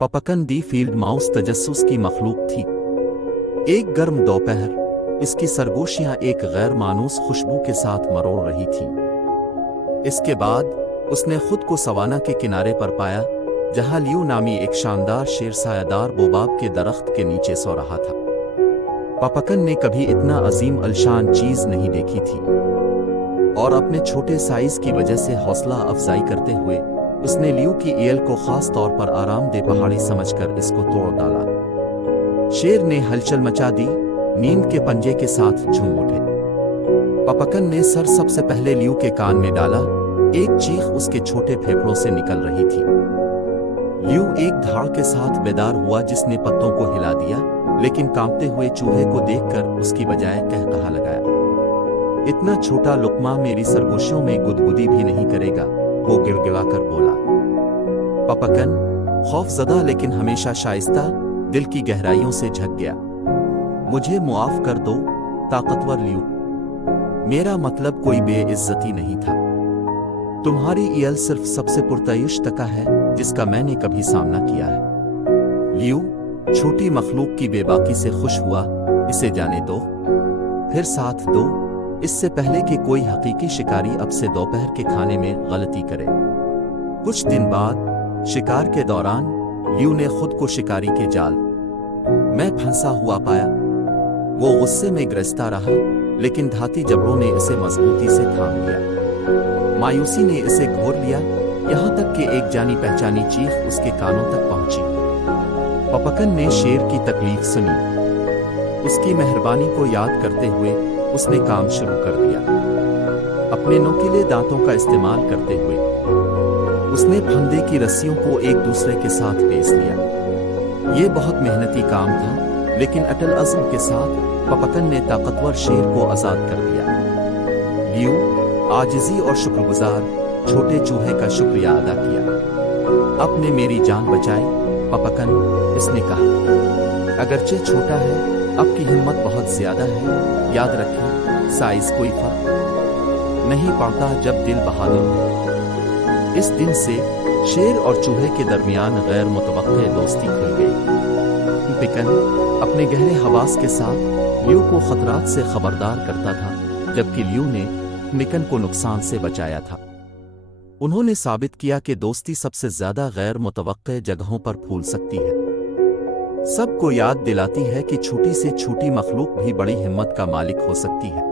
पपकन दी field mouse तजस्सुस की मखलूक थी। एक गर्म दोपहर इसकी सरगोशियां एक गैर मानूस खुशबू के साथ मरोड़ रही थीं। इसके बाद उसने खुद को सवाना के किनारे पर पाया, जहां लियू नामी एक शानदार शेर सायादार बोबाब के दरख्त के नीचे सो रहा था। पपकन ने कभी इतना अजीम अलशान चीज नहीं देखी थी, और अपने छोटे साइज की वजह से हौसला अफजाई करते हुए उसने लियू की ईयल को खास तौर पर आरामदेह पहाड़ी समझकर इसको तोड़ डाला। शेर ने हलचल मचा दी, नींद के पंजे के साथ झूम उठे। पपकन ने सर सबसे पहले लियू के कान में डाला। एक चीख उसके छोटे फेफड़ों से निकल रही थी। लियू एक धाड़ के साथ बेदार हुआ, जिसने पत्तों को हिला दिया, लेकिन कांपते हुए चूहे को देखकर उसकी बजाय कहकहा लगाया। इतना छोटा लुकमा मेरी सरगोशियों में गुदगुदी भी नहीं करेगा, वो गिड़गिड़ाकर बोला। पपकन खौफजदा लेकिन हमेशा शाइस्ता दिल की गहराइयों से झक गया। मुझे मुआफ कर दो ताकतवर लियू, मेरा मतलब कोई बेइज्जती नहीं था। तुम्हारी ईयल सिर्फ सबसे पुरतयुश तका है जिसका मैंने कभी सामना किया है। लियू छोटी मखलूक की बेबाकी से खुश हुआ। इसे जाने दो, फिर साथ दो, इससे पहले कि कोई हकीकी शिकारी अब से दोपहर के खाने में गलती करे। कुछ दिन बाद शिकार के दौरान लियू ने खुद को शिकारी के जाल में फंसा हुआ पाया। वो गुस्से में गिरफ्ता रहा, लेकिन धाती जबड़ों ने इसे मजबूती से थाम लिया। मायूसी ने इसे घोर लिया, यहाँ तक कि एक जानी पहचानी चीख उसके कानों तक पहुंची। पपकन ने शेर की तकलीफ सुनी। उसकी मेहरबानी को याद करते हुए उसने काम शुरू कर दिया। अपने नोकीले दांतों का इस्तेमाल करते हुए उसने फंदे की रस्सियों को एक दूसरे के साथ पेश लिया। ये बहुत मेहनती काम था, लेकिन अटल अज़्म के साथ पपकन ने ताकतवर शेर को आजाद कर दिया। लियू आजिजी और शुक्रगुजार छोटे चूहे का शुक्रिया अदा किया। आपने मेरी जान बचाई पपकन, इसने कहा। अगरचे छोटा है, आपकी हिम्मत बहुत ज्यादा है। याद रखें, साइज कोई फर्क नहीं पड़ता जब दिल बहादुर हो। इस दिन से शेर और चूहे के दरमियान गैर मुतवक्के दोस्ती खुल गई। पिकन अपने गहरे हवास के साथ लियू को खतरात से खबरदार करता था, जबकि लियू ने मिकन को नुकसान से बचाया था। उन्होंने साबित किया कि दोस्ती सबसे ज्यादा गैर मुतवक्के जगहों पर फूल सकती है। सबको याद दिलाती है कि छोटी से छोटी मखलूक भी बड़ी हिम्मत का मालिक हो सकती है।